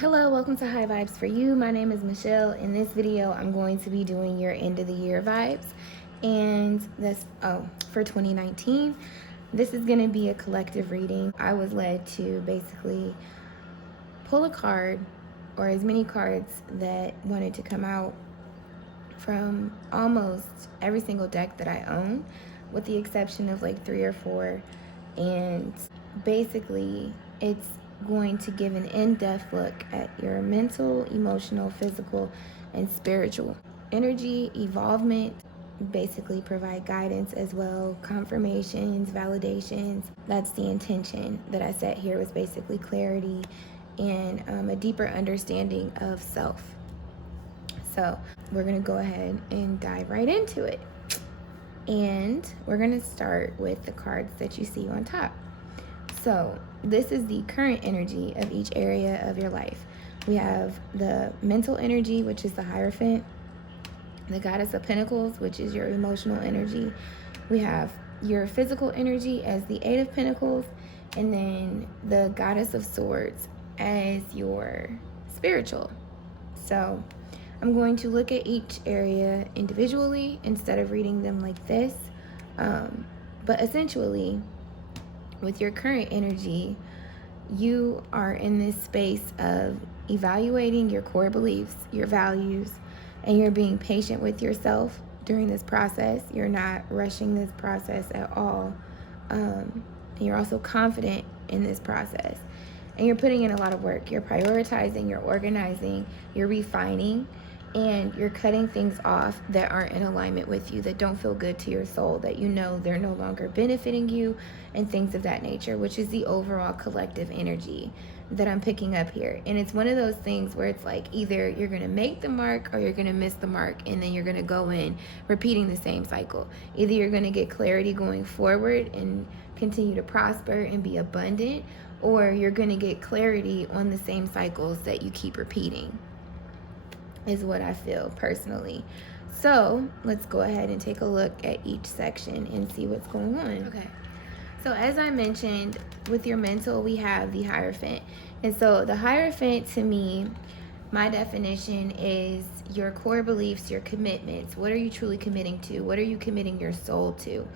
Hello, welcome to High Vibes for You. My name is Michelle. In this video, I'm going to be doing your end of the year vibes. And that's, for 2019. This is going to be a collective reading. I was led to basically pull a card or as many cards that wanted to come out from almost every single deck that I own, with the exception of like 3 or 4. And basically, it's going to give an in-depth look at your mental, emotional, physical, and spiritual energy, evolvement, basically provide guidance as well, confirmations, validations. That's the intention that I set here, was basically clarity and a deeper understanding of self. So we're gonna go ahead and dive right into it. And we're gonna start with the cards that you see on top. So this is the current energy of each area of your life. We have the mental energy, which is the Hierophant, the Goddess of Pentacles, which is your emotional energy. We have your physical energy as the Eight of Pentacles, and then the Goddess of Swords as your spiritual. So I'm going to look at each area individually instead of reading them like this. But essentially, with your current energy, you are in this space of evaluating your core beliefs, your values, and you're being patient with yourself during this process. You're not rushing this process at all. And you're also confident in this process. And you're putting in a lot of work. You're prioritizing, you're organizing, you're refining, and you're cutting things off that aren't in alignment with you, that don't feel good to your soul, that you know they're no longer benefiting you, and things of that nature, which is the overall collective energy that I'm picking up here. And it's one of those things where it's like either you're going to make the mark or you're going to miss the mark, and then you're going to go in repeating the same cycle. Either you're going to get clarity going forward and continue to prosper and be abundant, or you're going to get clarity on the same cycles that you keep repeating, is what I feel personally. So let's go ahead and take a look at each section and see what's going on. Okay. So as I mentioned, with your mental, we have the Hierophant. And so the Hierophant, to me, my definition is your core beliefs, your commitments. What are you truly committing to? What are you committing your soul to?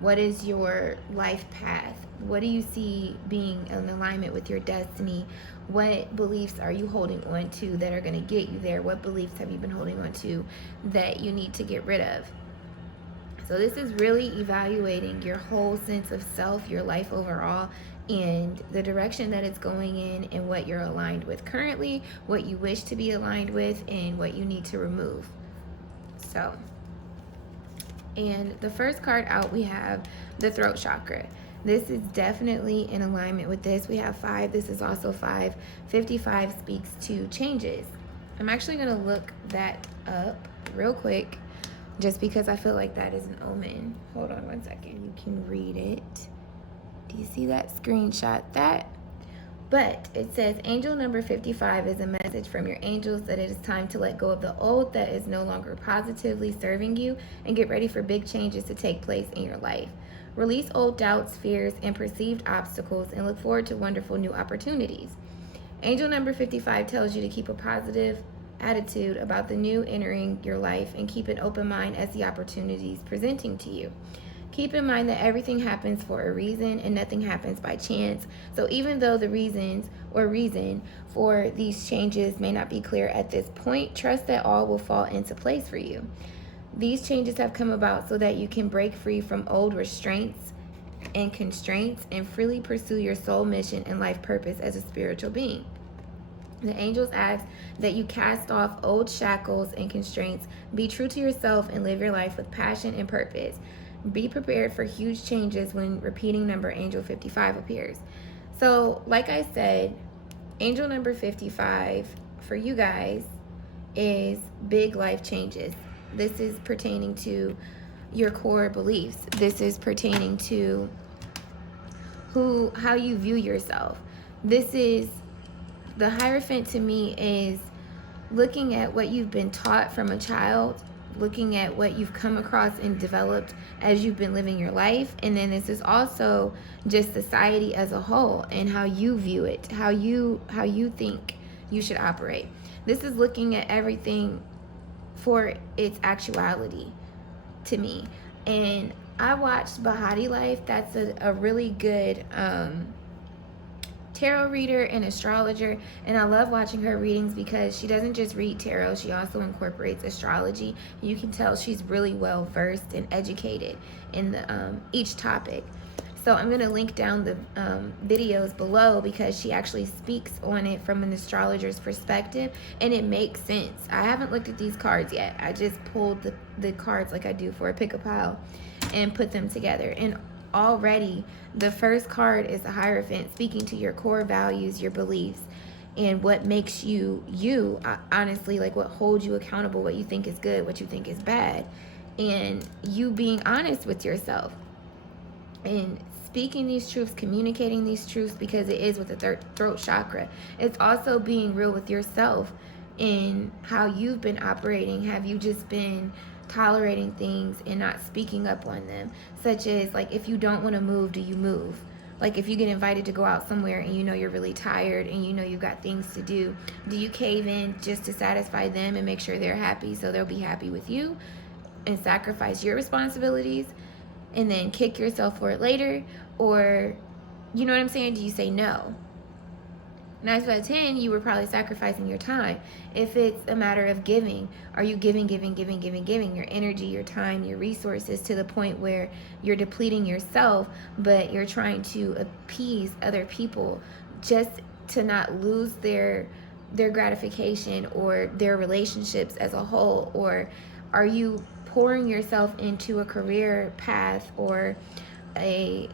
What is your life path? What do you see being in alignment with your destiny? What beliefs are you holding on to that are going to get you there? What beliefs have you been holding on to that you need to get rid of? So this is really evaluating your whole sense of self, your life overall, and the direction that it's going in, and what you're aligned with currently, what you wish to be aligned with, and what you need to remove. So, and the first card out, we have the throat chakra. This is definitely in alignment with this. We have 5. This is also 5. 55 speaks to changes. I'm actually going to look that up real quick, just because I feel like that is an omen. Hold on one second. You can read it. Do you see that? Screenshot that. But it says angel number 55 is a message from your angels that it is time to let go of the old that is no longer positively serving you, and get ready for big changes to take place in your life. Release old doubts, fears, and perceived obstacles, and look forward to wonderful new opportunities. Angel number 55 tells you to keep a positive attitude about the new entering your life, and keep an open mind as the opportunities presenting to you. Keep in mind that everything happens for a reason and nothing happens by chance. So even though the reason for these changes may not be clear at this point, trust that all will fall into place for you. These changes have come about so that you can break free from old restraints and constraints and freely pursue your soul mission and life purpose as a spiritual being. The angels ask that you cast off old shackles and constraints, be true to yourself, and live your life with passion and purpose. Be prepared for huge changes when repeating number angel 55 appears. So, like I said, angel number 55 for you guys is big life changes. This is pertaining to your core beliefs. This is pertaining to how you view yourself. This is, the Hierophant to me is looking at what you've been taught from a child, looking at what you've come across and developed as you've been living your life. And then this is also just society as a whole and how you view it, how you think you should operate. This is looking at everything for its actuality to me. And I watched Bahati Life. That's a really good tarot reader and astrologer, and I love watching her readings because she doesn't just read tarot, she also incorporates astrology. You can tell she's really well versed and educated in the each topic. So I'm going to link down the videos below because she actually speaks on it from an astrologer's perspective, and it makes sense. I haven't looked at these cards yet. I just pulled the cards like I do for a pick-a-pile and put them together, and already the first card is a Hierophant, speaking to your core values, your beliefs, and what makes you honestly, like what holds you accountable, what you think is good, what you think is bad, and you being honest with yourself and speaking these truths, communicating these truths, because it is with the throat chakra. It's also being real with yourself in how you've been operating. Have you just been tolerating things and not speaking up on them? Such as, like, if you don't want to move, do you move? Like, if you get invited to go out somewhere and you know you're really tired and you know you've got things to do you cave in just to satisfy them and make sure they're happy so they'll be happy with you and sacrifice your responsibilities and then kick yourself for it later? Or, you know what I'm saying? Do you say no? 9 out of 10, you were probably sacrificing your time. If it's a matter of giving, are you giving your energy, your time, your resources to the point where you're depleting yourself, but you're trying to appease other people just to not lose their gratification or their relationships as a whole? Or are you pouring yourself into a career path or a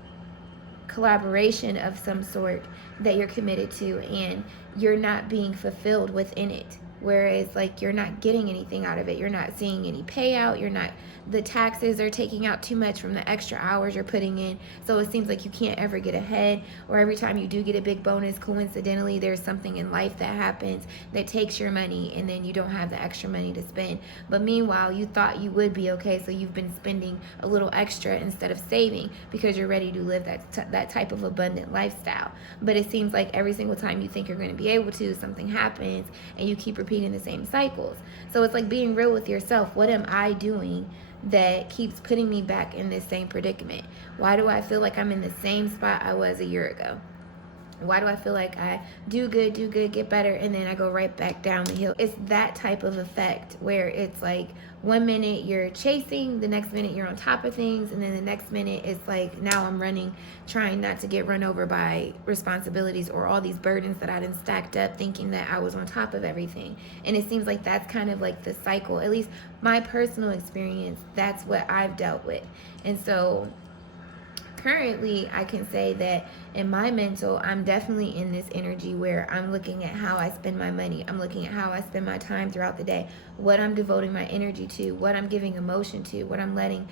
collaboration of some sort that you're committed to, and you're not being fulfilled within it? Whereas, like, you're not getting anything out of it. You're not seeing any payout. The taxes are taking out too much from the extra hours you're putting in. So it seems like you can't ever get ahead, or every time you do get a big bonus, coincidentally, there's something in life that happens that takes your money, and then you don't have the extra money to spend. But meanwhile, you thought you would be okay, so you've been spending a little extra instead of saving because you're ready to live that type of abundant lifestyle. But it seems like every single time you think you're going to be able to, something happens, and you keep repeating the same cycles. So it's like being real with yourself. What am I doing that keeps putting me back in this same predicament? Why do I feel like I'm in the same spot I was a year ago? Why do I feel like I do good, get better, and then I go right back down the hill? It's that type of effect where it's like 1 minute you're chasing, the next minute you're on top of things, and then the next minute it's like, now I'm running, trying not to get run over by responsibilities or all these burdens that I done stacked up, thinking that I was on top of everything. And it seems like that's kind of like the cycle. At least my personal experience, that's what I've dealt with. And so currently, I can say that in my mental, I'm definitely in this energy where I'm looking at how I spend my money. I'm looking at how I spend my time throughout the day, what I'm devoting my energy to, what I'm giving emotion to, what I'm letting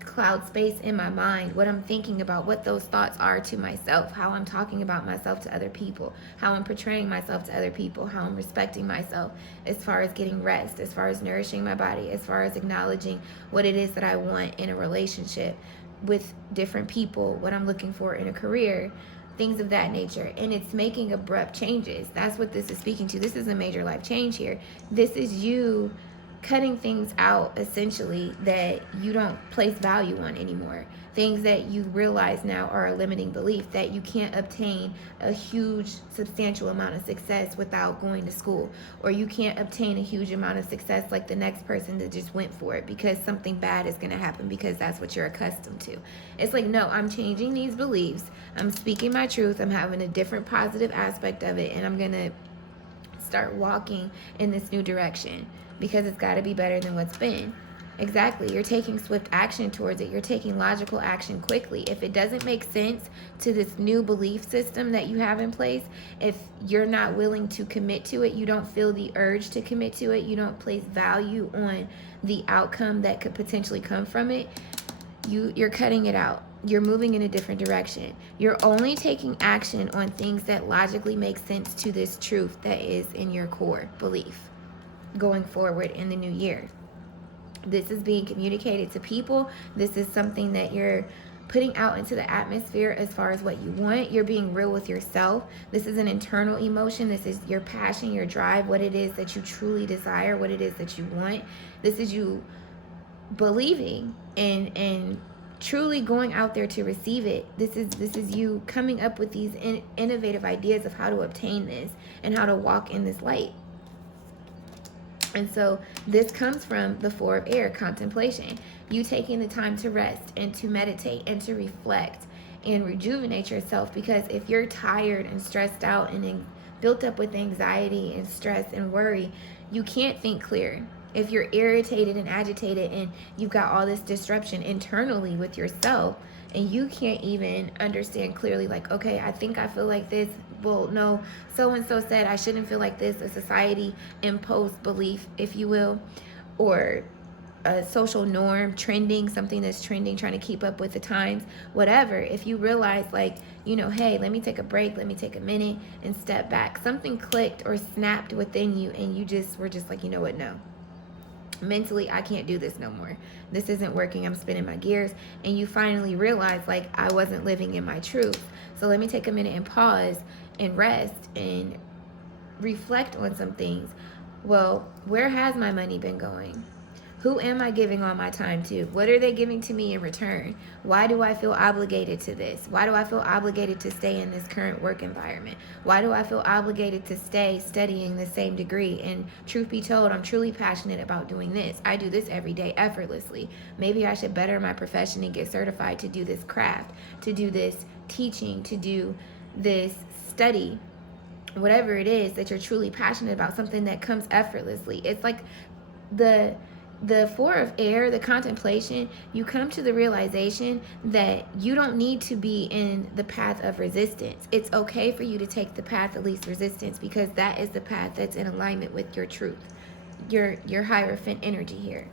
cloud space in my mind, what I'm thinking about, what those thoughts are to myself, how I'm talking about myself to other people, how I'm portraying myself to other people, how I'm respecting myself as far as getting rest, as far as nourishing my body, as far as acknowledging what it is that I want in a relationship with different people, what I'm looking for in a career, things of that nature. And it's making abrupt changes. That's what this is speaking to. This is a major life change here. This is you cutting things out, essentially, that you don't place value on anymore. Things that you realize now are a limiting belief, that you can't obtain a huge, substantial amount of success without going to school, or you can't obtain a huge amount of success like the next person that just went for it because something bad is going to happen because that's what you're accustomed to. It's like, no, I'm changing these beliefs. I'm speaking my truth. I'm having a different positive aspect of it, and I'm going to start walking in this new direction because it's got to be better than what's been. Exactly. You're taking swift action towards it. You're taking logical action quickly. If it doesn't make sense to this new belief system that you have in place, if you're not willing to commit to it, you don't feel the urge to commit to it, you don't place value on the outcome that could potentially come from it, you're cutting it out. You're moving in a different direction. You're only taking action on things that logically make sense to this truth that is in your core belief going forward in the new year. This is being communicated to people. This is something that you're putting out into the atmosphere as far as what you want. You're being real with yourself. This is an internal emotion. This is your passion, your drive, what it is that you truly desire, what it is that you want. This is you believing and truly going out there to receive it. This is you coming up with these innovative ideas of how to obtain this and how to walk in this light. And so this comes from the 4 of air, contemplation. You taking the time to rest and to meditate and to reflect and rejuvenate yourself, because if you're tired and stressed out and built up with anxiety and stress and worry, you can't think clear. If you're irritated and agitated and you've got all this disruption internally with yourself and you can't even understand clearly, like, okay, I think I feel like this. Well, no, so-and-so said I shouldn't feel like this, a society imposed belief, if you will, or a social norm, trending, something that's trending, trying to keep up with the times, whatever. If you realize, like, you know, hey, let me take a break, let me take a minute and step back. Something clicked or snapped within you and you just were just like, you know what, no. Mentally, I can't do this no more. This isn't working. I'm spinning my gears. And you finally realize, like, I wasn't living in my truth. So let me take a minute and pause and rest and reflect on some things. Well, where has my money been going? Who am I giving all my time to? What are they giving to me in return? Why do I feel obligated to this? Why do I feel obligated to stay in this current work environment? Why do I feel obligated to stay studying the same degree? And truth be told, I'm truly passionate about doing this. I do this every day effortlessly. Maybe I should better my profession and get certified to do this craft, to do this teaching, to do this study. Whatever it is that you're truly passionate about, something that comes effortlessly. It's like the 4 of air, the contemplation, you come to the realization that you don't need to be in the path of resistance. It's okay for you to take the path of least resistance, because that is the path that's in alignment with your truth, your Hierophant energy here.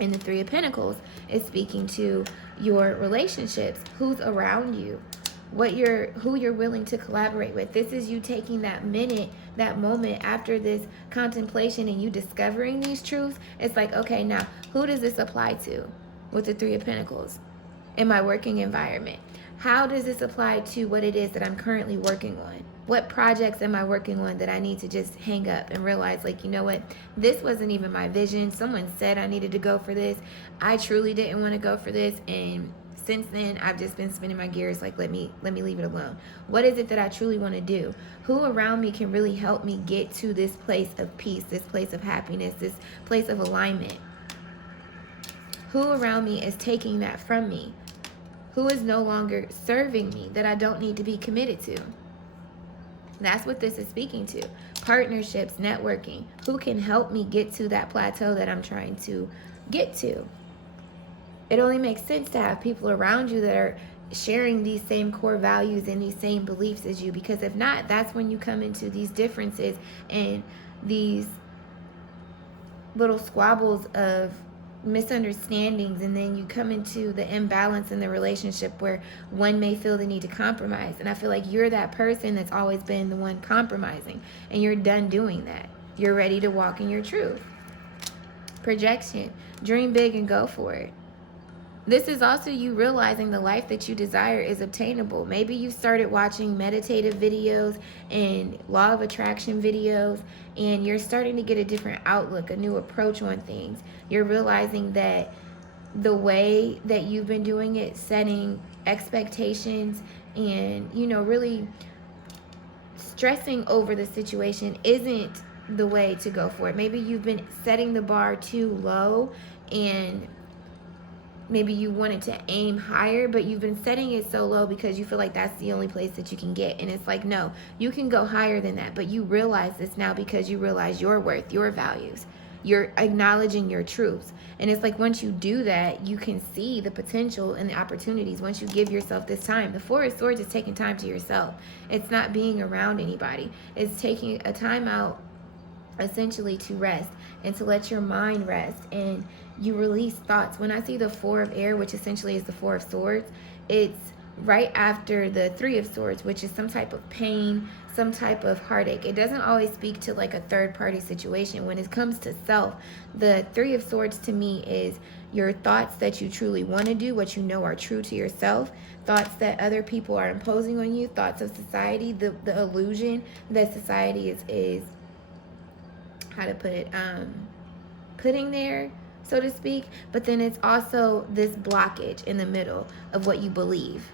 And the 3 of Pentacles is speaking to your relationships, who's around you, who you're willing to collaborate with. This is you taking that minute, that moment after this contemplation and you discovering these truths. It's like, okay, now who does this apply to with the 3 of Pentacles in my working environment? How does this apply to what it is that I'm currently working on? What projects am I working on that I need to just hang up and realize, like, you know what, this wasn't even my vision. Someone said I needed to go for this. I truly didn't want to go for this, and since then, I've just been spinning my gears, like, let me leave it alone. What is it that I truly want to do? Who around me can really help me get to this place of peace, this place of happiness, this place of alignment? Who around me is taking that from me? Who is no longer serving me that I don't need to be committed to? That's what this is speaking to. Partnerships, networking. Who can help me get to that plateau that I'm trying to get to? It only makes sense to have people around you that are sharing these same core values and these same beliefs as you, because if not, that's when you come into these differences and these little squabbles of misunderstandings, and then you come into the imbalance in the relationship where one may feel the need to compromise. And I feel like you're that person that's always been the one compromising, and you're done doing that. You're ready to walk in your truth. Projection. Dream big and go for it. This is also you realizing the life that you desire is obtainable. Maybe you started watching meditative videos and law of attraction videos, and you're starting to get a different outlook, a new approach on things. You're realizing that the way that you've been doing it, setting expectations and, you know, really stressing over the situation isn't the way to go for it. Maybe you've been setting the bar too low, and maybe you wanted to aim higher, but you've been setting it so low because you feel like that's the only place that you can get. And it's like, no, you can go higher than that. But you realize this now because you realize your worth, your values. You're acknowledging your truths. And it's like once you do that, you can see the potential and the opportunities once you give yourself this time. The 4 of Swords is taking time to yourself. It's not being around anybody. It's taking a time out essentially to rest and to let your mind rest, and you release thoughts. When I see the 4 of air, which essentially is the 4 of Swords, it's right after the Three of Swords, which is some type of pain, some type of heartache. It doesn't always speak to like a third party situation. When it comes to self, the Three of Swords to me is your thoughts that you truly want to do, what you know are true to yourself, thoughts that other people are imposing on you, thoughts of society, the illusion that society is how to put it, putting there, so to speak. But then it's also this blockage in the middle of what you believe.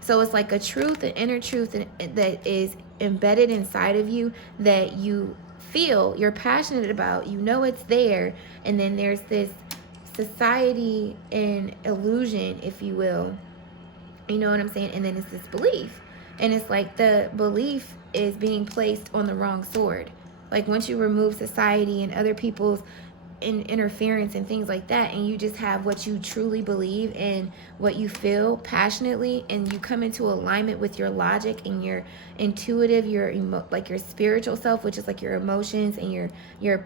So it's like a truth, an inner truth that is embedded inside of you that you feel, you're passionate about, you know it's there, and then there's this society and illusion, if you will, you know what I'm saying? And then it's this belief, and it's like the belief is being placed on the wrong sword. Like once you remove society and other people's interference and things like that, and you just have what you truly believe and what you feel passionately, and you come into alignment with your logic and your intuitive, your like your spiritual self, which is like your emotions and your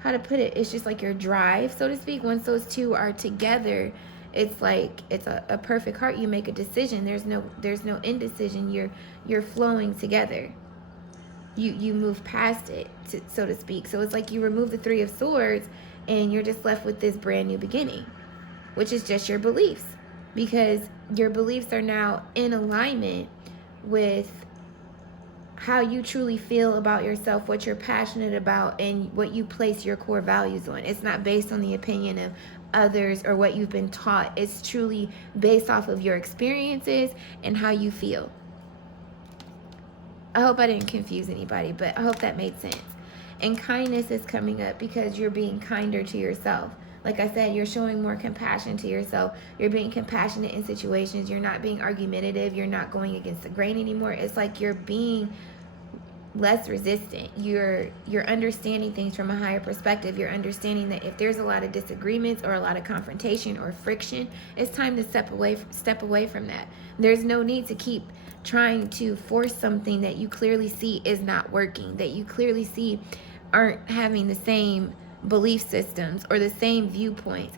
how to put it, it's just like your drive, so to speak. Once those two are together, it's like it's a perfect heart. You make a decision. There's no indecision. You're flowing together. You move past it, so to speak. So it's like you remove the Three of Swords and you're just left with this brand new beginning, which is just your beliefs, because your beliefs are now in alignment with how you truly feel about yourself, what you're passionate about, and what you place your core values on. It's not based on the opinion of others or what you've been taught. It's truly based off of your experiences and how you feel. I hope I didn't confuse anybody, but I hope that made sense. And kindness is coming up because you're being kinder to yourself. Like I said, you're showing more compassion to yourself. You're being compassionate in situations. You're not being argumentative. You're not going against the grain anymore. It's like you're being less resistant. You're understanding things from a higher perspective. You're understanding that if there's a lot of disagreements or a lot of confrontation or friction, it's time to step away from that. There's no need to keep trying to force something that you clearly see is not working, that you clearly see aren't having the same belief systems or the same viewpoints.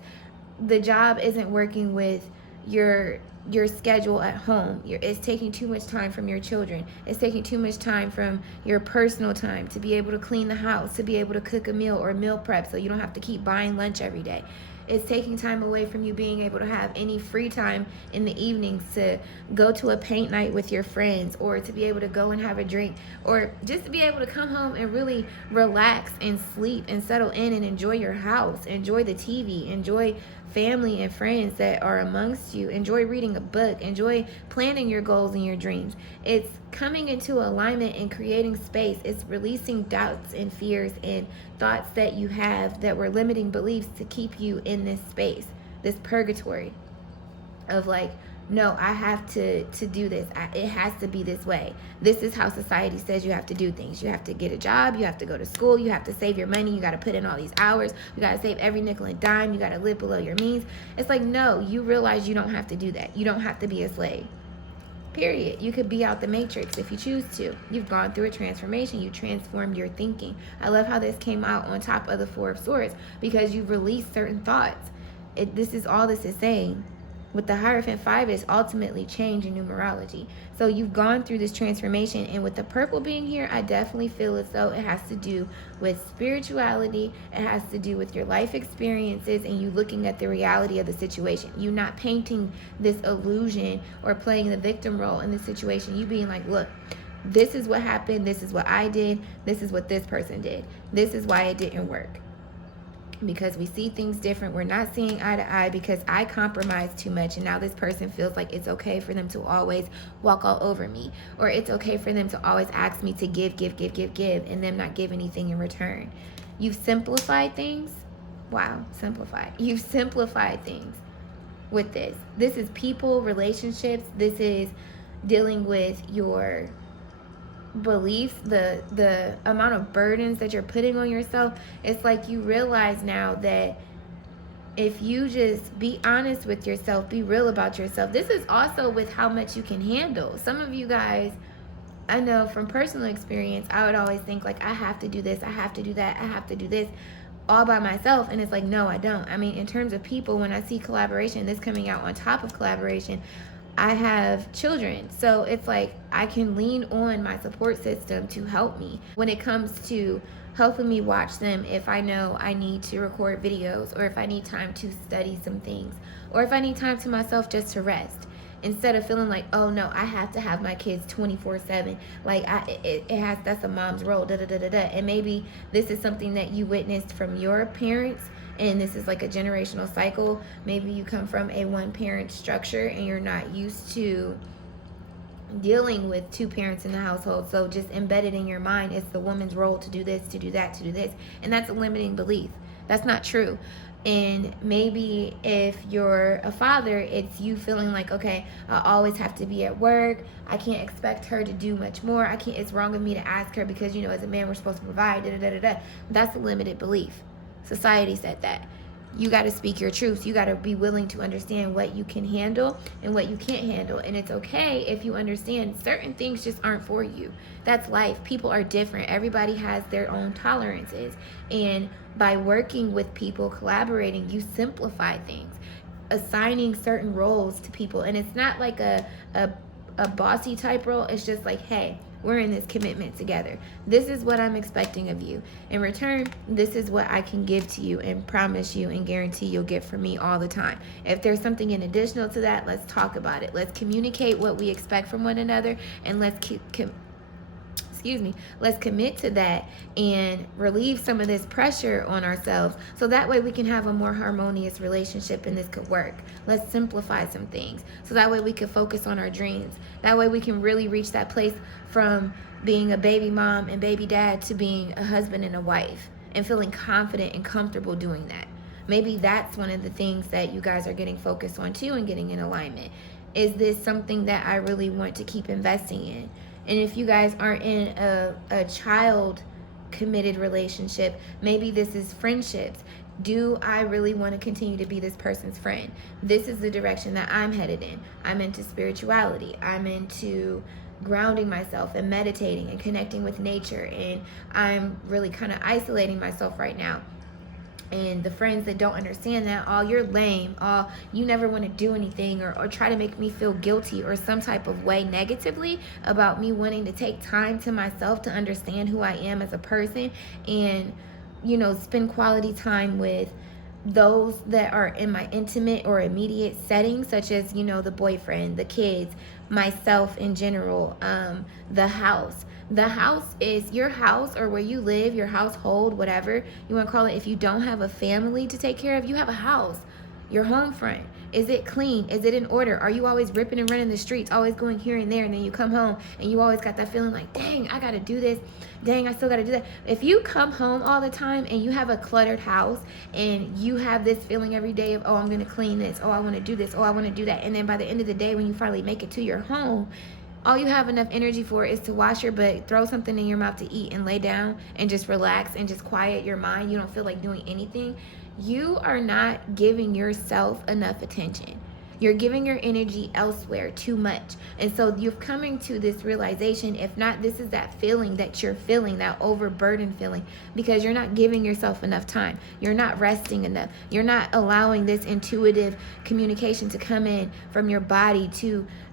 The job isn't working with your schedule at home. It's taking too much time from your children. It's taking too much time from your personal time to be able to clean the house, to be able to cook a meal or meal prep so you don't have to keep buying lunch every day. It's taking time away from you being able to have any free time in the evenings to go to a paint night with your friends, or to be able to go and have a drink, or just to be able to come home and really relax and sleep and settle in and enjoy your house, enjoy the TV, enjoy family and friends that are amongst you, enjoy reading a book, enjoy planning your goals and your dreams. It's coming into alignment and creating space. It's releasing doubts and fears and thoughts that you have that were limiting beliefs to keep you in this space, this purgatory of like, no, I have to do this. It has to be this way. This is how society says you have to do things. You have to get a job. You have to go to school. You have to save your money. You got to put in all these hours. You got to save every nickel and dime. You got to live below your means. It's like, no, you realize you don't have to do that. You don't have to be a slave. Period. You could be out the matrix if you choose to. You've gone through a transformation. You transformed your thinking. I love how this came out on top of the Four of Swords, because you've released certain thoughts. This is all this is saying. With the Hierophant 5 is ultimately change in numerology. So you've gone through this transformation, and with the purple being here, I definitely feel as though it has to do with spirituality. It has to do with your life experiences and you looking at the reality of the situation. You not painting this illusion or playing the victim role in the situation. You being like, look, this is what happened. This is what I did. This is what this person did. This is why it didn't work. Because we see things different. We're not seeing eye to eye because I compromised too much, and now this person feels like it's okay for them to always walk all over me, or it's okay for them to always ask me to give, and them not give anything in return. You've simplified things. Wow, simplified. You've simplified things with this. This is people, relationships. This is dealing with your beliefs, the amount of burdens that you're putting on yourself. It's like you realize now that if you just be honest with yourself, be real about yourself. This is also with how much you can handle. Some of you guys, I know from personal experience, I would always think like, I have to do this, I have to do that, I have to do this. all by myself. And it's like, no, I don't. I mean, in terms of people, when I see collaboration, this coming out on top of collaboration, I have children. So it's like I can lean on my support system to help me when it comes to helping me watch them if I know I need to record videos, or if I need time to study some things, or if I need time to myself just to rest. Instead of feeling like, oh no, I have to have my kids 24/7. Like that's a mom's role, da da da da da. And maybe this is something that you witnessed from your parents, and this is like a generational cycle. Maybe you come from a one-parent structure and you're not used to dealing with two parents in the household. So just embedded in your mind, it's the woman's role to do this, to do that, to do this. And that's a limiting belief. That's not true. And maybe if you're a father, it's you feeling like, okay, I always have to be at work. I can't expect her to do much more. It's wrong of me to ask her because, as a man, we're supposed to provide, da da da da. That's a limited belief. Society said that. You got to speak your truth. You got to be willing to understand what you can handle and what you can't handle. And it's okay if you understand certain things just aren't for you. That's life. People are different. Everybody has their own tolerances. And by working with people, collaborating, you simplify things, assigning certain roles to people. And it's not like a bossy type role. It's just like, hey, we're in this commitment together. This is what I'm expecting of you. In return, this is what I can give to you and promise you and guarantee you'll get from me all the time. If there's something in additional to that, let's talk about it. Let's communicate what we expect from one another, and let's let's commit to that and relieve some of this pressure on ourselves, so that way we can have a more harmonious relationship and this could work. Let's simplify some things so that way we can focus on our dreams. That way we can really reach that place from being a baby mom and baby dad to being a husband and a wife, and feeling confident and comfortable doing that. Maybe that's one of the things that you guys are getting focused on too, and getting in alignment. Is this something that I really want to keep investing in? And if you guys aren't in a child committed relationship, maybe this is friendships. Do I really want to continue to be this person's friend? This is the direction that I'm headed in. I'm into spirituality. I'm into grounding myself and meditating and connecting with nature. And I'm really kind of isolating myself right now. And the friends that don't understand that, oh, you're lame, oh, you never want to do anything, or try to make me feel guilty or some type of way negatively about me wanting to take time to myself to understand who I am as a person, and, spend quality time with those that are in my intimate or immediate settings, such as, the boyfriend, the kids, myself in general, the house. The house is your house, or where you live, your household, whatever you want to call it. If you don't have a family to take care of, you have a house, your home front. Is it clean? Is it in order? Are you always ripping and running the streets, always going here and there, and then you come home and you always got that feeling like, dang, I got to do this. Dang, I still got to do that. If you come home all the time and you have a cluttered house and you have this feeling every day of, oh, I'm going to clean this. Oh, I want to do this. Oh, I want to do that. And then by the end of the day, when you finally make it to your home, all you have enough energy for is to wash your butt, throw something in your mouth to eat, and lay down and just relax and just quiet your mind. You don't feel like doing anything. You are not giving yourself enough attention. You're giving your energy elsewhere too much. And so you're coming to this realization, if not, this is that feeling that you're feeling, that overburdened feeling, because you're not giving yourself enough time. You're not resting enough. You're not allowing this intuitive communication to come in from your body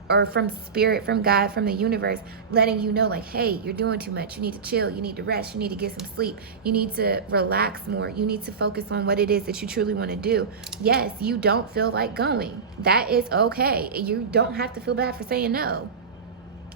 or from spirit, from God, from the universe, letting you know like, hey, you're doing too much. You need to chill. You need to rest. You need to get some sleep. You need to relax more. You need to focus on what it is that you truly want to do. Yes, you don't feel like going. That is okay. You don't have to feel bad for saying no.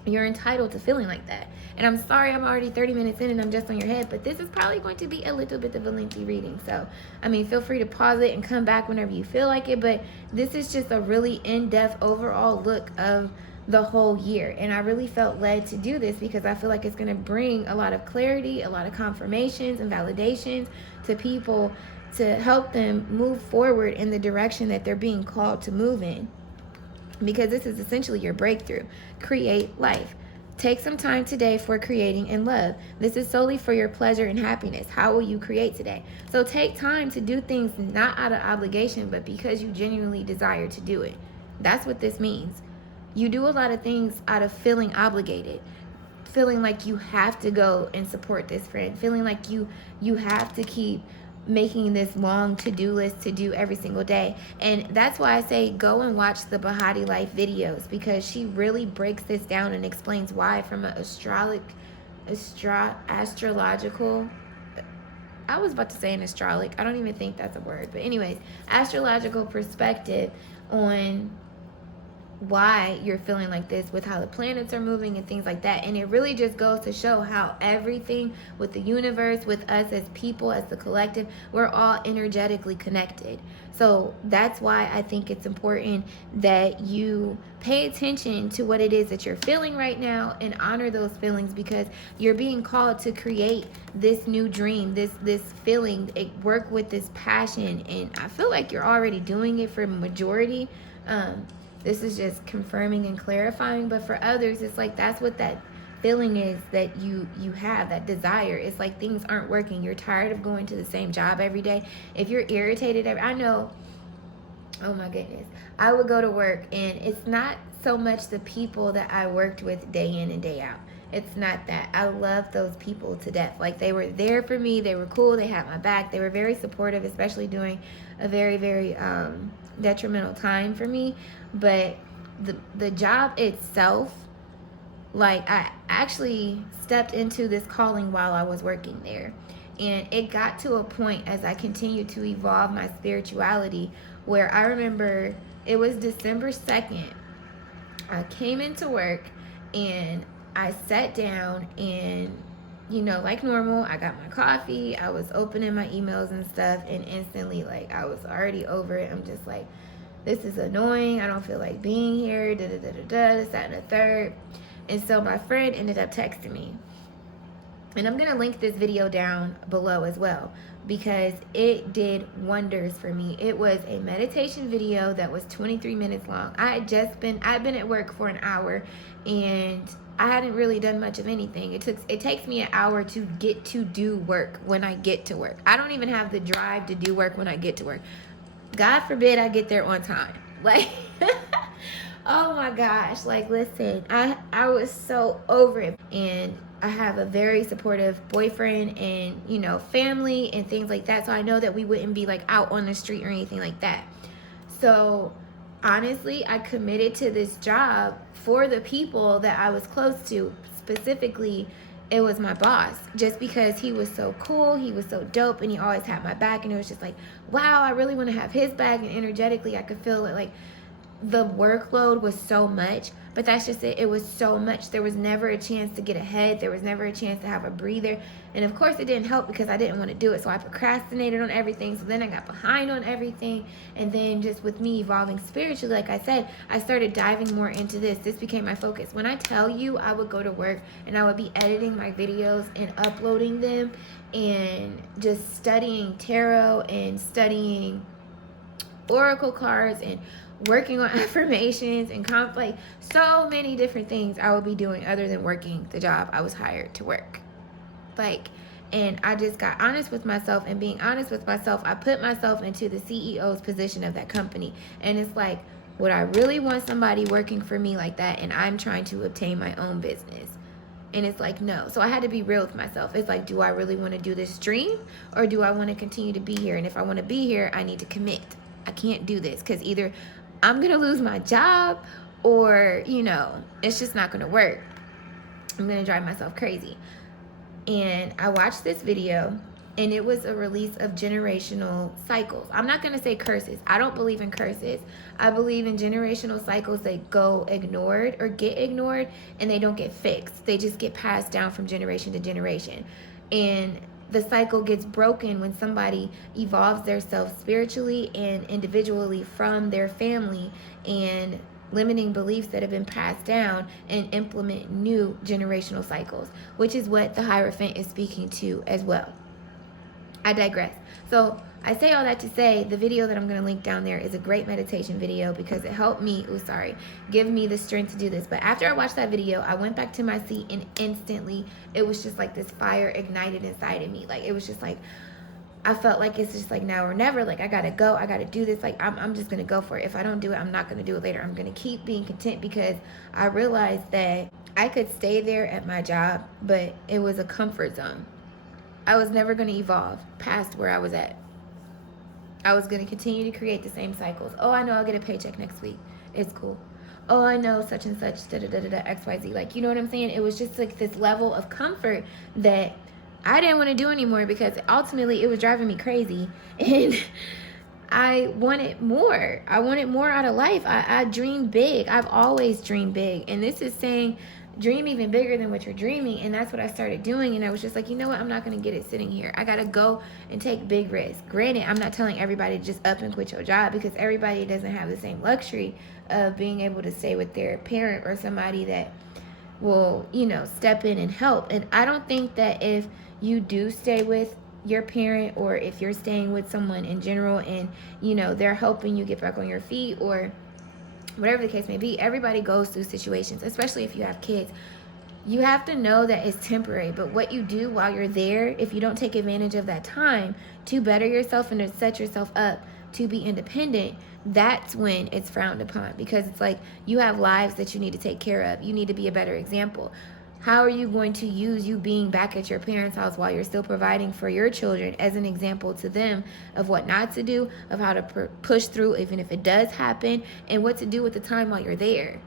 You're entitled to feeling like that. And I'm sorry I'm already 30 minutes in and I'm just on your head, but this is probably going to be a little bit of a lengthy reading. So, feel free to pause it and come back whenever you feel like it. But this is just a really in-depth overall look of the whole year. And I really felt led to do this because I feel like it's going to bring a lot of clarity, a lot of confirmations and validations to people to help them move forward in the direction that they're being called to move in. Because this is essentially your breakthrough. Create life. Take some time today for creating in love. This is solely for your pleasure and happiness. How will you create today? So take time to do things not out of obligation, but because you genuinely desire to do it. That's what this means. You do a lot of things out of feeling obligated, feeling like you have to go and support this friend, feeling like you have to keep making this long to-do list to do every single day. And that's why I say go and watch the Bahati Life videos, because she really breaks this down and explains why from an astrological, I was about to say an astrologic, I don't even think that's a word, but anyways, astrological perspective on why you're feeling like this with how the planets are moving and things like that. And it really just goes to show how everything with the universe, with us as people, as the collective, we're all energetically connected. So that's why I think it's important that you pay attention to what it is that you're feeling right now and honor those feelings, because you're being called to create this new dream, this feeling, work with this passion. And I feel like you're already doing it for majority. This is just confirming and clarifying, but for others, it's like that's what that feeling is that you have, that desire. It's like things aren't working. You're tired of going to the same job every day. If you're irritated, I know, oh my goodness, I would go to work and it's not so much the people that I worked with day in and day out. It's not that. I love those people to death. Like, they were there for me. They were cool. They had my back. They were very supportive, especially during a very, very detrimental time for me. But the job itself, like, I actually stepped into this calling while I was working there. And it got to a point as I continued to evolve my spirituality where I remember it was December 2nd. I came into work and I sat down and, you know, like normal, I got my coffee. I was opening my emails and stuff, and instantly, like, I was already over it. I'm just like, this is annoying. I don't feel like being here. This, that, and the third. And so my friend ended up texting me. And I'm going to link this video down below as well, because it did wonders for me. It was a meditation video that was 23 minutes long. I've been at work for an hour, and I hadn't really done much of anything. It takes me an hour to get to do work when I get to work. I don't even have the drive to do work when I get to work. God forbid I get there on time. Like, oh my gosh. Like, listen, I was so over it. And I have a very supportive boyfriend and, you know, family and things like that. So I know that we wouldn't be like out on the street or anything like that. So honestly, I committed to this job for the people that I was close to. Specifically, it was my boss, just because he was so cool, he was so dope, and he always had my back. And it was just like, wow, I really want to have his back. And energetically, I could feel it. Like, the workload was so much, but that's just it. It was so much. There was never a chance to get ahead. There was never a chance to have a breather. And of course, it didn't help because I didn't want to do it. So I procrastinated on everything. So then I got behind on everything. And then just with me evolving spiritually, like I said, I started diving more into this. This became my focus. When I tell you, I would go to work and I would be editing my videos and uploading them and just studying tarot and studying oracle cards and working on affirmations and like so many different things I would be doing other than working the job I was hired to work. Like, and I just got honest with myself, and being honest with myself, I put myself into the CEO's position of that company. And it's like, would I really want somebody working for me like that? And I'm trying to obtain my own business. And it's like, no. So I had to be real with myself. It's like, do I really want to do this dream, or do I want to continue to be here? And if I want to be here, I need to commit. I can't do this, because either I'm going to lose my job, or, you know, it's just not going to work. I'm going to drive myself crazy. And I watched this video, and it was a release of generational cycles. I'm not going to say curses. I don't believe in curses. I believe in generational cycles that go ignored or get ignored, and they don't get fixed. They just get passed down from generation to generation. And the cycle gets broken when somebody evolves themselves spiritually and individually from their family and limiting beliefs that have been passed down, and implement new generational cycles, which is what the Hierophant is speaking to as well. I digress. So I say all that to say the video that I'm going to link down there is a great meditation video, because it helped me, give me the strength to do this. But after I watched that video, I went back to my seat, and instantly it was just like this fire ignited inside of me. Like, it was just like, I felt like it's just like now or never. Like, I gotta go, I gotta do this. Like, I'm just gonna go for it. If I don't do it, I'm not gonna do it later. I'm gonna keep being content, because I realized that I could stay there at my job, but it was a comfort zone. I was never going to evolve past where I was at. I was going to continue to create the same cycles. Oh, I know I'll get a paycheck next week. It's cool. Oh, I know such and such, XYZ. Like, you know what I'm saying? It was just like this level of comfort that I didn't want to do anymore, because ultimately it was driving me crazy. And I wanted more. I wanted more out of life. I dreamed big. I've always dreamed big. And this is saying dream even bigger than what you're dreaming. And that's what I started doing. And I was just like, you know what? I'm not going to get it sitting here. I got to go and take big risks. Granted, I'm not telling everybody to just up and quit your job, because everybody doesn't have the same luxury of being able to stay with their parent or somebody that will, you know, step in and help. And I don't think that if you do stay with your parent, or if you're staying with someone in general and, you know, they're helping you get back on your feet, or whatever the case may be, everybody goes through situations, especially if you have kids. You have to know that it's temporary, but what you do while you're there, if you don't take advantage of that time to better yourself and to set yourself up to be independent, that's when it's frowned upon, because it's like you have lives that you need to take care of. You need to be a better example. How are you going to use you being back at your parents' house while you're still providing for your children as an example to them of what not to do, of how to push through even if it does happen, and what to do with the time while you're there?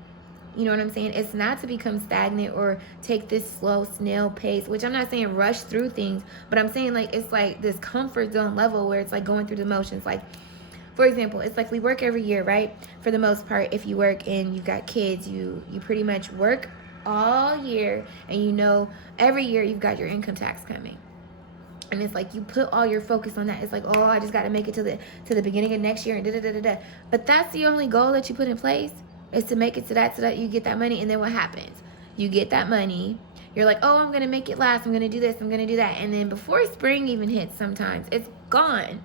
You know what I'm saying? It's not to become stagnant or take this slow snail pace, which I'm not saying rush through things, but I'm saying like it's like this comfort zone level where it's like going through the motions. Like, for example, it's like we work every year, right? For the most part, if you work and you've got kids, you pretty much work all year, and you know every year you've got your income tax coming, and it's like you put all your focus on that. It's like, oh, I just got to make it to the beginning of next year, and da. But that's the only goal that you put in place, is to make it to that, so that you get that money. And then what happens? You get that money, you're like, oh, I'm gonna make it last, I'm gonna do this, I'm gonna do that, and then before spring even hits, sometimes it's gone,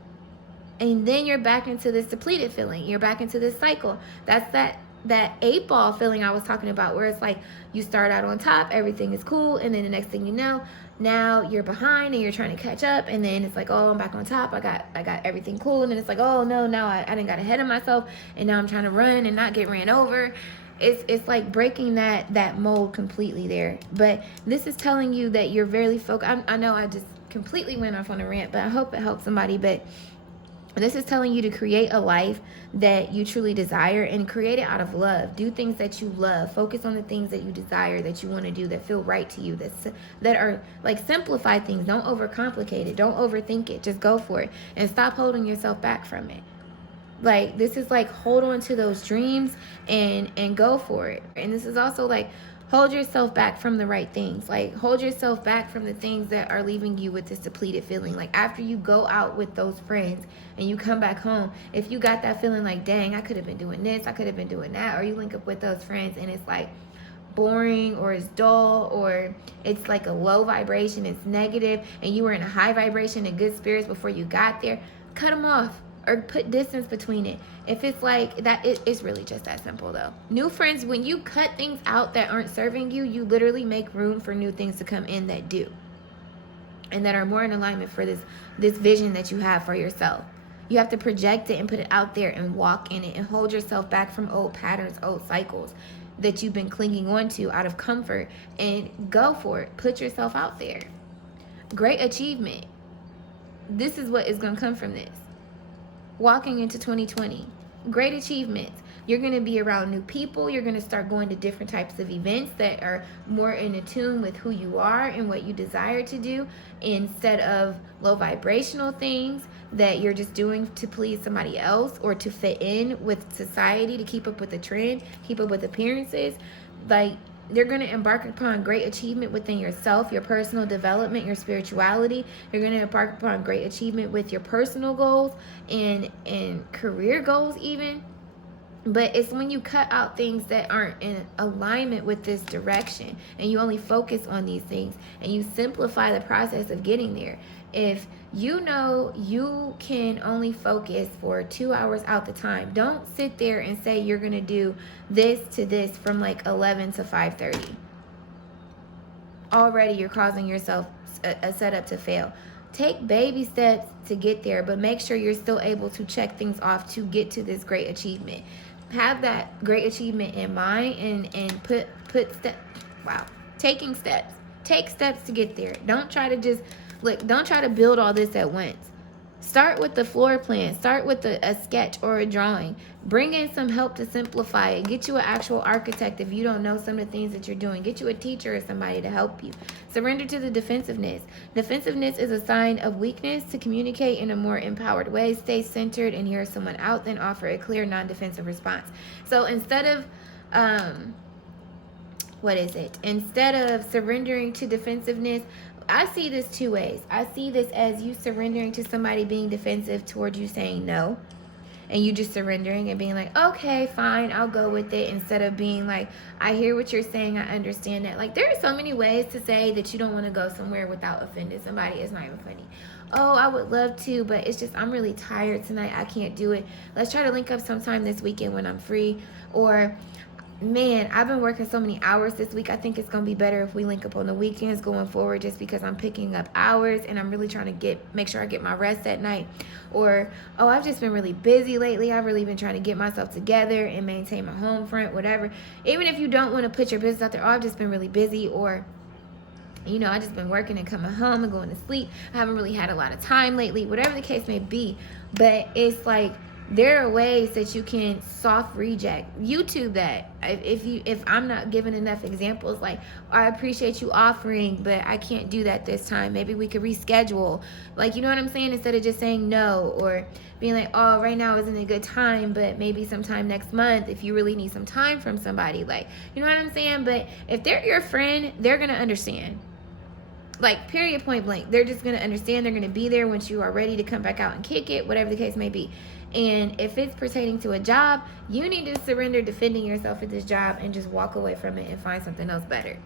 and then you're back into this depleted feeling. You're back into this cycle. That's that 8-ball feeling I was talking about, where it's like you start out on top, everything is cool, and then the next thing you know, now you're behind and you're trying to catch up, and then it's like, oh, I'm back on top, I got everything cool, and then it's like, oh no, now I done got ahead of myself, and now I'm trying to run and not get ran over. It's like breaking that mold completely there. But this is telling you that you're very focused. I know I just completely went off on a rant, but I hope it helps somebody. But this is telling you to create a life that you truly desire, and create it out of love. Do things that you love. Focus on the things that you desire, that you want to do, that feel right to you, that are like, simplify things. Don't overcomplicate it. Don't overthink it. Just go for it, and stop holding yourself back from it. Like, this is like, hold on to those dreams and go for it. And this is also like, hold yourself back from the right things. Like, hold yourself back from the things that are leaving you with this depleted feeling. Like, after you go out with those friends and you come back home, if you got that feeling like, dang, I could have been doing this, I could have been doing that, or you link up with those friends and it's like boring, or it's dull, or it's like a low vibration, it's negative, and you were in a high vibration and good spirits before you got there, cut them off. Or put distance between it. If it's like that, it's really just that simple though. New friends, when you cut things out that aren't serving you, you literally make room for new things to come in that do, and that are more in alignment for this vision that you have for yourself. You have to project it and put it out there and walk in it, and hold yourself back from old patterns, old cycles that you've been clinging on to out of comfort, and go for it. Put yourself out there. Great achievement. This is what is going to come from this. Walking into 2020, great achievements. You're going to be around new people. You're going to start going to different types of events that are more in tune with who you are and what you desire to do, instead of low vibrational things that you're just doing to please somebody else or to fit in with society, to keep up with the trend, keep up with appearances. Like, you're going to embark upon great achievement within yourself, your personal development, your spirituality. You're going to embark upon great achievement with your personal goals and career goals even. But it's when you cut out things that aren't in alignment with this direction, and you only focus on these things, and you simplify the process of getting there. If you know you can only focus for 2 hours out the time, don't sit there and say you're going to do this to this from like 11 to 5:30. Already you're causing yourself a setup to fail. Take baby steps to get there, but make sure you're still able to check things off to get to this great achievement. Have that great achievement in mind, and taking steps. Take steps to get there. Don't try to just Look, don't try to build all this at once. Start with the floor plan. Start with a sketch or a drawing. Bring in some help to simplify it. Get you an actual architect if you don't know some of the things that you're doing. Get you a teacher or somebody to help you. Surrender to the defensiveness. Defensiveness is a sign of weakness. To communicate in a more empowered way, stay centered and hear someone out, then offer a clear, non-defensive response. So instead of instead of surrendering to defensiveness, I see this two ways. I see this as you surrendering to somebody being defensive toward you saying no, and you just surrendering and being like, okay, fine, I'll go with it, instead of being like, I hear what you're saying, I understand that. Like, there are so many ways to say that you don't want to go somewhere without offending somebody. It's not even funny. Oh, I would love to, but it's just, I'm really tired tonight, I can't do it. Let's try to link up sometime this weekend when I'm free. Or, man, I've been working so many hours this week. I think it's going to be better if we link up on the weekends going forward, just because I'm picking up hours and I'm really trying to make sure I get my rest at night. Or, oh, I've just been really busy lately. I've really been trying to get myself together and maintain my home front, whatever. Even if you don't want to put your business out there, oh, I've just been really busy. Or, you know, I just been working and coming home and going to sleep. I haven't really had a lot of time lately, whatever the case may be. But it's like, there are ways that you can soft reject. YouTube that. If I'm not giving enough examples, like, I appreciate you offering, but I can't do that this time. Maybe we could reschedule. Like, you know what I'm saying? Instead of just saying no, or being like, oh, right now isn't a good time, but maybe sometime next month if you really need some time from somebody. Like, you know what I'm saying? But if they're your friend, they're going to understand. Like, period, point blank. They're just going to understand. They're going to be there once you are ready to come back out and kick it, whatever the case may be. And if it's pertaining to a job, you need to surrender defending yourself at this job and just walk away from it and find something else better.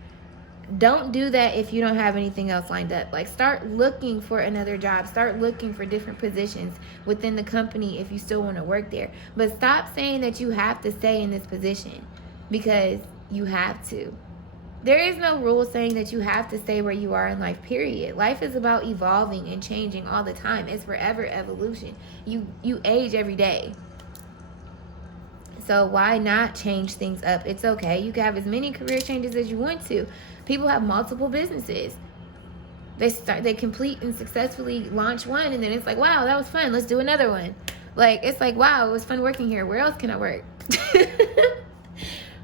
Don't do that if you don't have anything else lined up. Like, start looking for another job. Start looking for different positions within the company if you still want to work there. But stop saying that you have to stay in this position because you have to. There is no rule saying that you have to stay where you are in life, period. Life is about evolving and changing all the time. It's forever evolution. You age every day. So why not change things up? It's okay. You can have as many career changes as you want to. People have multiple businesses. They complete and successfully launch one, and then it's like, wow, that was fun. Let's do another one. Like, it's like, wow, it was fun working here. Where else can I work?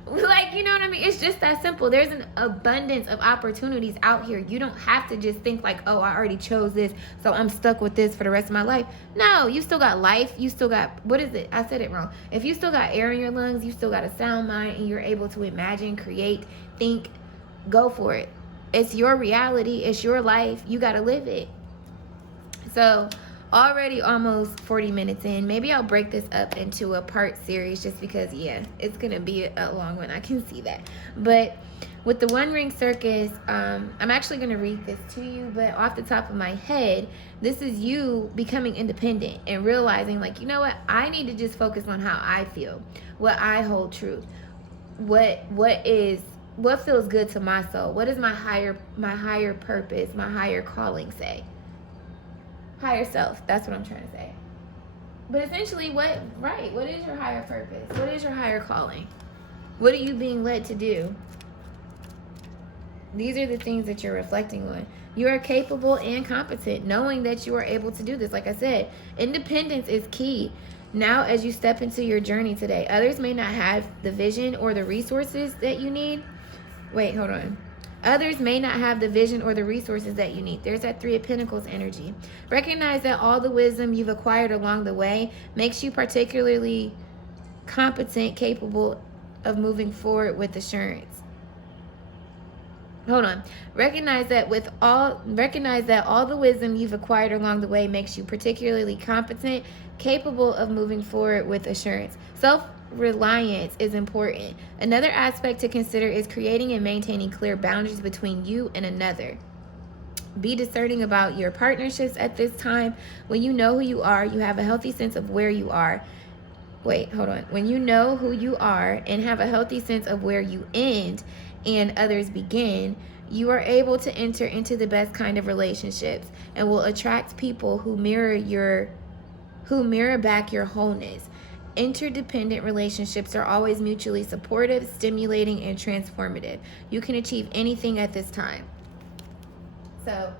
Like, you know what I mean? It's just that simple. There's an abundance of opportunities out here. You don't have to just think like, oh, I already chose this, so I'm stuck with this for the rest of my life. No, you still got life. You still got, what is it? I said it wrong. If you still got air in your lungs, you still got a sound mind, and you're able to imagine, create, think, go for it. It's your reality. It's your life. You got to live it. So, already almost 40 minutes in. Maybe I'll break this up into a part series just because, yeah, it's going to be a long one. I can see that. But with the One Ring Circus, I'm actually going to read this to you, but off the top of my head, this is you becoming independent and realizing, like, you know what? I need to just focus on how I feel, what I hold true, what feels good to my soul. What does my higher purpose, my higher calling say? Higher self, that's what I'm trying to say. But essentially, what is your higher purpose? What is your higher calling? What are you being led to do? These are the things that you're reflecting on. You are capable and competent, knowing that you are able to do this. Like I said, independence is key. Now, as you step into your journey today, others may not have the vision or the resources that you need. Wait, hold on. Others may not have the vision or the resources that you need. There's that Three of Pentacles energy. Recognize that all the wisdom you've acquired along the way makes you particularly competent, capable of moving forward with assurance. Hold on. Recognize that all the wisdom you've acquired along the way makes you particularly competent, capable of moving forward with assurance. Self-reliance is important. Another aspect to consider is creating and maintaining clear boundaries between you and another. Be discerning about your partnerships at this time. When you know who you are, you have a healthy sense of where you are. When you know who you are and have a healthy sense of where you end and others begin, you are able to enter into the best kind of relationships and will attract people who mirror back your wholeness. Interdependent relationships are always mutually supportive, stimulating, and transformative. You can achieve anything at this time. So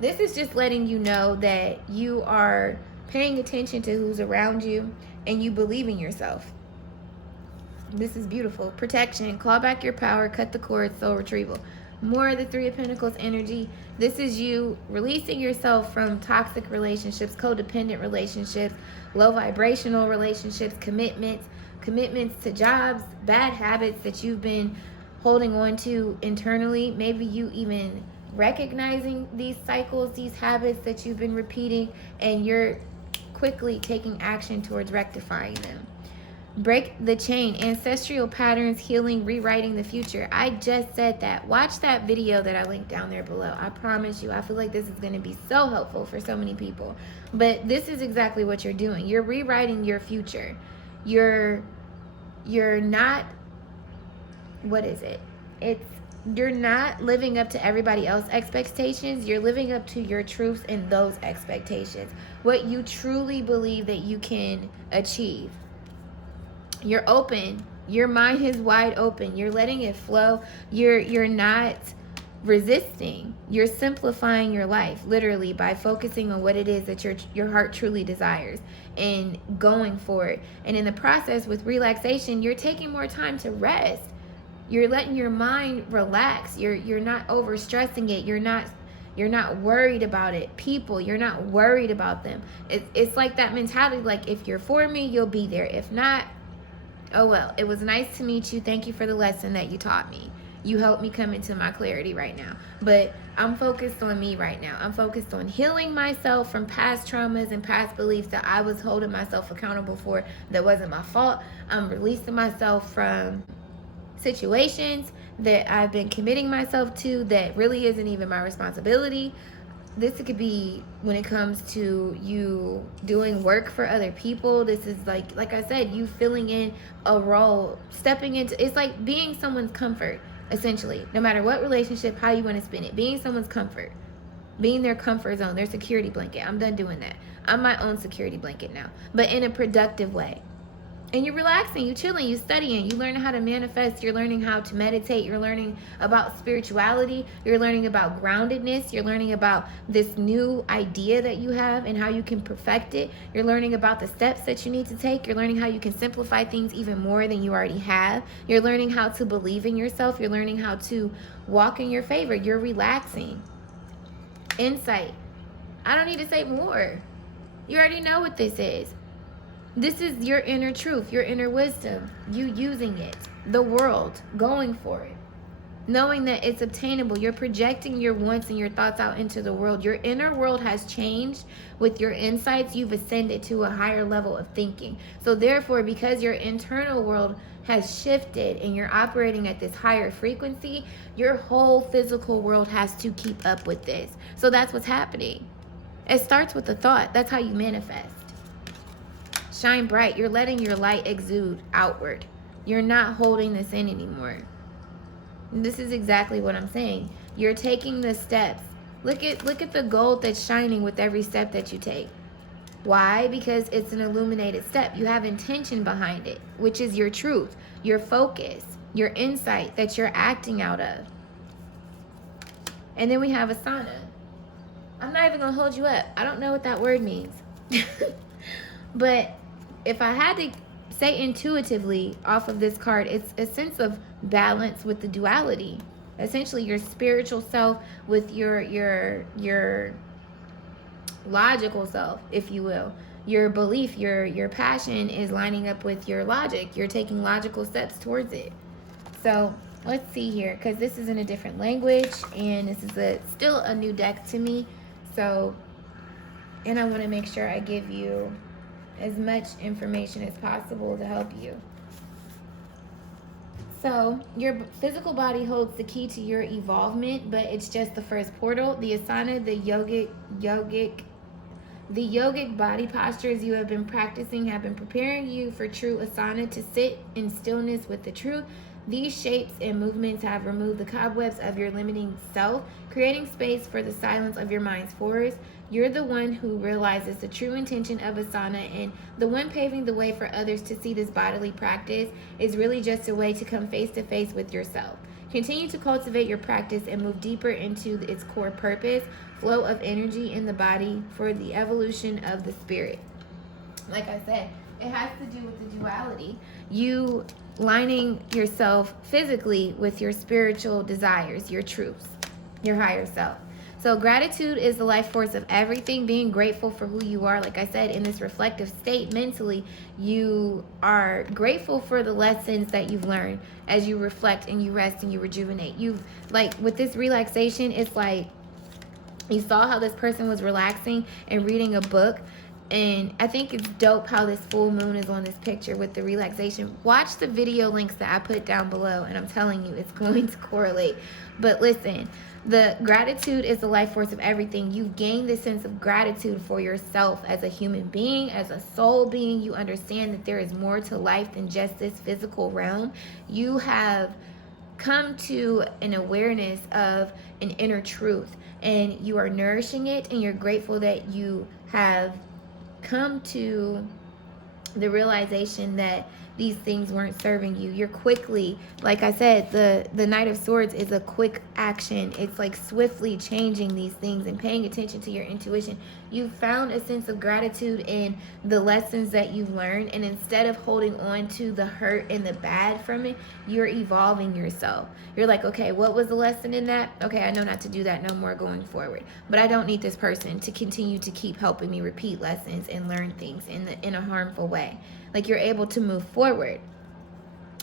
This is just letting you know that you are paying attention to who's around you and you believe in yourself. This is beautiful. Protection, claw back your power, cut the cord, soul retrieval. More of the Three of Pentacles energy. This is you releasing yourself from toxic relationships, codependent relationships, low vibrational relationships, commitments to jobs, bad habits that you've been holding on to internally. Maybe you even recognizing these cycles, these habits that you've been repeating, and you're quickly taking action towards rectifying them. Break the chain, ancestral patterns, healing, rewriting the future. I just said that. Watch that video that I linked down there below. I promise you, I feel like this is going to be so helpful for so many people. But this is exactly what you're doing. You're rewriting your future. You're not, what is it? You're not living up to everybody else's expectations. You're living up to your truths and those expectations. What you truly believe that you can achieve. You're open. Your mind is wide open. You're letting it flow. You're not resisting. You're simplifying your life, literally, by focusing on what it is that your heart truly desires and going for it. And in the process, with relaxation, you're taking more time to rest. You're letting your mind relax. You're not overstressing it. You're not worried about it. People, you're not worried about them. It's like that mentality, like, if you're for me, you'll be there. If not, oh well, it was nice to meet you. Thank you for the lesson that you taught me. You helped me come into my clarity right now. But I'm focused on me right now. I'm focused on healing myself from past traumas and past beliefs that I was holding myself accountable for that wasn't my fault. I'm releasing myself from situations that I've been committing myself to that really isn't even my responsibility. This could be when it comes to you doing work for other people. This is like I said, you filling in a role, stepping into, it's like being someone's comfort, essentially. No matter what relationship, how you want to spin it, being someone's comfort, being their comfort zone, their security blanket. I'm done doing that. I'm my own security blanket now, but in a productive way. And you're relaxing, you're chilling, you're studying, you're learning how to manifest, you're learning how to meditate, you're learning about spirituality, you're learning about groundedness, you're learning about this new idea that you have and how you can perfect it. You're learning about the steps that you need to take. You're learning how you can simplify things even more than you already have. You're learning how to believe in yourself. You're learning how to walk in your favor. You're relaxing. Insight. I don't need to say more. You already know what this is. This is your inner truth, your inner wisdom, you using it, the world, going for it, knowing that it's obtainable. You're projecting your wants and your thoughts out into the world. Your inner world has changed with your insights. You've ascended to a higher level of thinking. So therefore, because your internal world has shifted and you're operating at this higher frequency, your whole physical world has to keep up with this. So that's what's happening. It starts with a thought. That's how you manifest. Shine bright. You're letting your light exude outward. You're not holding this in anymore. This is exactly what I'm saying. You're taking the steps. Look at the gold that's shining with every step that you take. Why? Because it's an illuminated step. You have intention behind it, which is your truth, your focus, your insight that you're acting out of. And then we have Asana. I'm not even going to hold you up. I don't know what that word means. But if I had to say intuitively off of this card, it's a sense of balance with the duality. Essentially, your spiritual self with your logical self, if you will. Your belief, your passion is lining up with your logic. You're taking logical steps towards it. So let's see here, because this is in a different language, and this is still a new deck to me. So, and I want to make sure I give you as much information as possible to help you. So your physical body holds the key to your evolvement, but it's just the first portal. The asana, the yogic body postures you have been practicing have been preparing you for true asana, to sit in stillness with the truth. These shapes and movements have removed the cobwebs of your limiting self, creating space for the silence of your mind's forest. You're the one who realizes the true intention of asana, and the one paving the way for others to see this bodily practice is really just a way to come face to face with yourself. Continue to cultivate your practice and move deeper into its core purpose, flow of energy in the body for the evolution of the spirit. Like I said, it has to do with the duality. You lining yourself physically with your spiritual desires, your truths, your higher self. So gratitude is the life force of everything. Being grateful for who you are, like I said, in this reflective state mentally, you are grateful for the lessons that you've learned as you reflect and you rest and you rejuvenate. You've, like, with this relaxation, it's like you saw how this person was relaxing and reading a book. And I think it's dope how this full moon is on this picture with the relaxation. Watch the video links that I put down below, and I'm telling you, it's going to correlate. But listen, the gratitude is the life force of everything. You gain this sense of gratitude for yourself as a human being, as a soul being. You understand that there is more to life than just this physical realm. You have come to an awareness of an inner truth, and you are nourishing it, and you're grateful that you have come to the realization that these things weren't serving you. You're quickly, like I said, the Knight of Swords is a quick action. It's like swiftly changing these things and paying attention to your intuition. You found a sense of gratitude in the lessons that you've learned, and instead of holding on to the hurt and the bad from it, you're evolving yourself. You're like, okay, what was the lesson in that? Okay, I know not to do that no more going forward. But I don't need this person to continue to keep helping me repeat lessons and learn things in a harmful way. Like, you're able to move forward.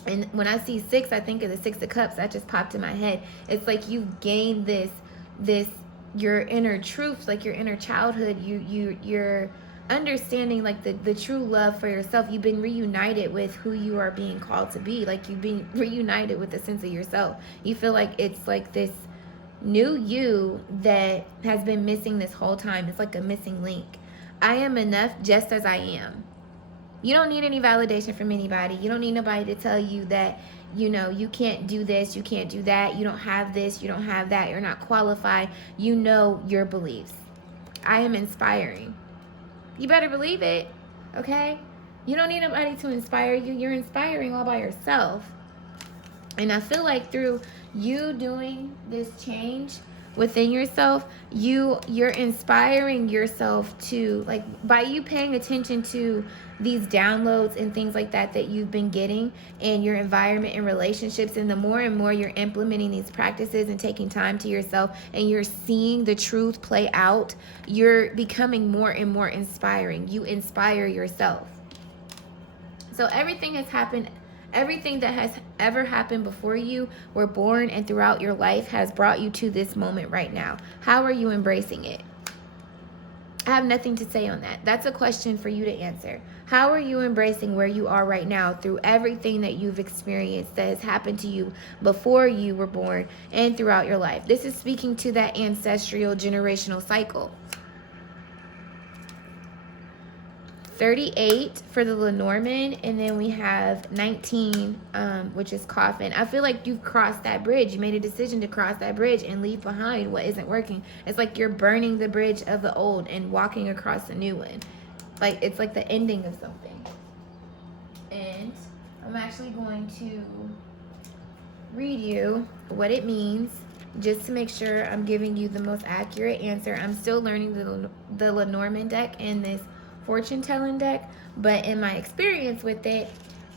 And when I see 6, I think of the 6 of Cups. That just popped in my head. It's like you've gained this your inner truth, like your inner childhood. You're understanding, like, the true love for yourself. You've been reunited with who you are being called to be. Like, you've been reunited with the sense of yourself. You feel like it's like this new you that has been missing this whole time. It's like a missing link. I am enough just as I am. You don't need any validation from anybody. You don't need nobody to tell you that, you know, you can't do this, you can't do that, you don't have this, you don't have that, you're not qualified. You know your beliefs. I am inspiring. You better believe it, okay? You don't need nobody to inspire you. You're inspiring all by yourself. And I feel like through you doing this change within yourself, you're inspiring yourself to, like, by you paying attention to these downloads and things like that you've been getting in your environment and relationships, and the more and more you're implementing these practices and taking time to yourself, and you're seeing the truth play out, you're becoming more and more inspiring. You inspire yourself. So everything has happened. Everything that has ever happened before you were born and throughout your life has brought you to this moment right now. How are you embracing it? I have nothing to say on that. That's a question for you to answer. How are you embracing where you are right now through everything that you've experienced that has happened to you before you were born and throughout your life? This is speaking to that ancestral generational cycle. 38 for the Lenormand, and then we have 19, which is Coffin. I feel like you've crossed that bridge. You made a decision to cross that bridge and leave behind what isn't working. It's like you're burning the bridge of the old and walking across a new one. Like, it's like the ending of something. And I'm actually going to read you what it means, just to make sure I'm giving you the most accurate answer. I'm still learning the Lenormand deck and this fortune telling deck, but in my experience with it,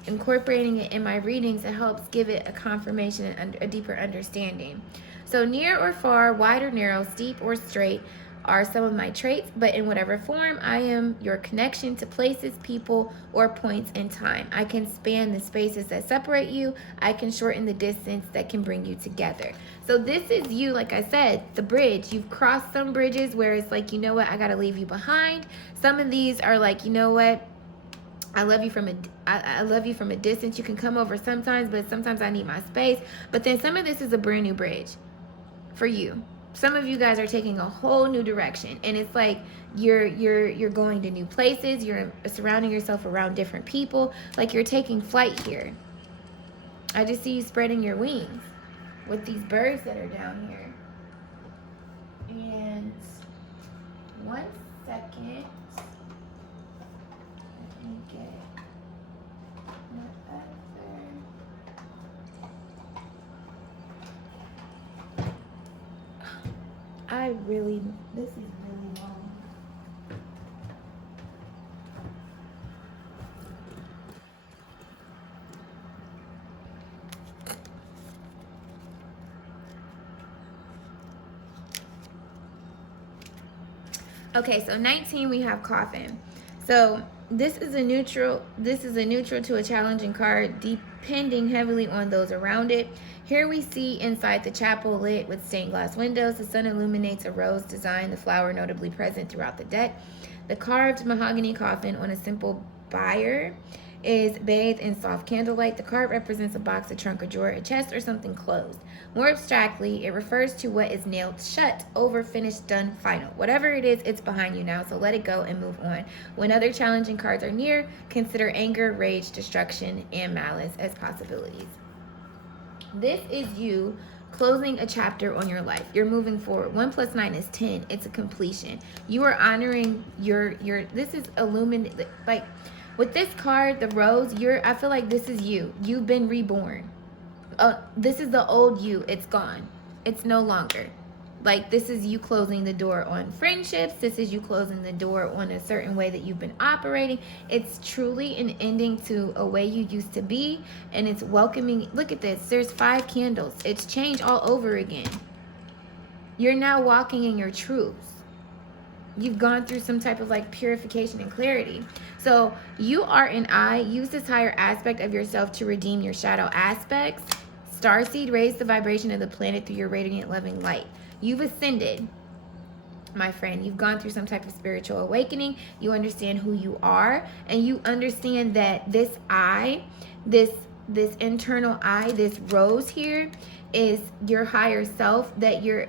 incorporating it in my readings, it helps give it a confirmation and a deeper understanding. So near or far, wide or narrow, steep or straight are some of my traits, but in whatever form, I am your connection to places, people, or points in time. I can span the spaces that separate you. I can shorten the distance that can bring you together. So this is you, like I said, the bridge. You've crossed some bridges where it's like, you know what, I gotta leave you behind. Some of these are like, you know what, I love you from a distance. You can come over sometimes, but sometimes I need my space. But then some of this is a brand new bridge for you. Some of you guys are taking a whole new direction, and it's like you're going to new places. You're surrounding yourself around different people. Like, you're taking flight here. I just see you spreading your wings with these birds that are down here. And 1 second. Let me get my other. really long. Okay, so 19 we have coffin. So this is a neutral to a challenging card, depending heavily on those around it. Here we see inside the chapel lit with stained glass windows. The sun illuminates a rose design, the flower notably present throughout the deck. The carved mahogany coffin on a simple bier is bathed in soft candlelight. The card represents a box, a trunk, a drawer, a chest, or something closed. More abstractly, it refers to what is nailed shut, over, finished, done, final. Whatever it is, it's behind you now, so let it go and move on. When other challenging cards are near, consider anger, rage, destruction, and malice as possibilities. This is you closing a chapter on your life. You're moving forward. 1 + 9 is 10. It's a completion. You are honoring your this is illuminated. Like with this card, the rose, I feel like this is you. You've been reborn. This is the old you. It's gone. It's no longer. Like, this is you closing the door on friendships. This is you closing the door on a certain way that you've been operating. It's truly an ending to a way you used to be, and it's welcoming. Look at this. There's 5 candles. It's change all over again. You're now walking in your truths. You've gone through some type of like purification and clarity. So you are an I. Use this higher aspect of yourself to redeem your shadow aspects. Starseed, raise the vibration of the planet through your radiant loving light. You've ascended, my friend. You've gone through some type of spiritual awakening. You understand who you are, and you understand that this I, this internal I, this rose here is your higher self, that you're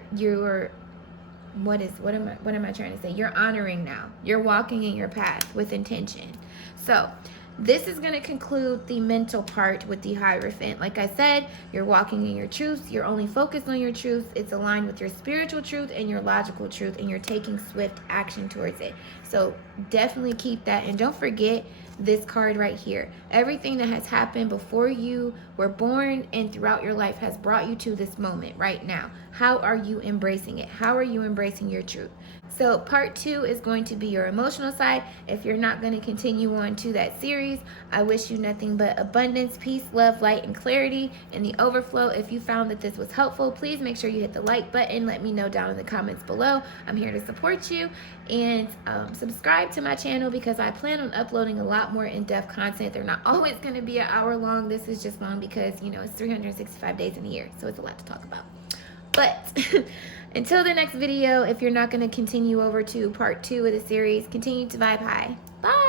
what am I trying to say? You're honoring now. You're walking in your path with intention. So this is going to conclude the mental part with the Hierophant. Like I said, you're walking in your truth. You're only focused on your truth. It's aligned with your spiritual truth and your logical truth, and you're taking swift action towards it. So definitely keep that. And don't forget this card right here. Everything that has happened before you were born and throughout your life has brought you to this moment right now. How are you embracing it? How are you embracing your truth? So part 2 is going to be your emotional side. If you're not going to continue on to that series, I wish you nothing but abundance, peace, love, light, and clarity in the overflow. If you found that this was helpful, please make sure you hit the like button. Let me know down in the comments below. I'm here to support you. And subscribe to my channel, because I plan on uploading a lot more in-depth content. They're not always going to be an hour long. This is just long because, you know, it's 365 days in a year, so it's a lot to talk about. But until the next video, if you're not going to continue over to part 2 of the series, continue to vibe high. Bye.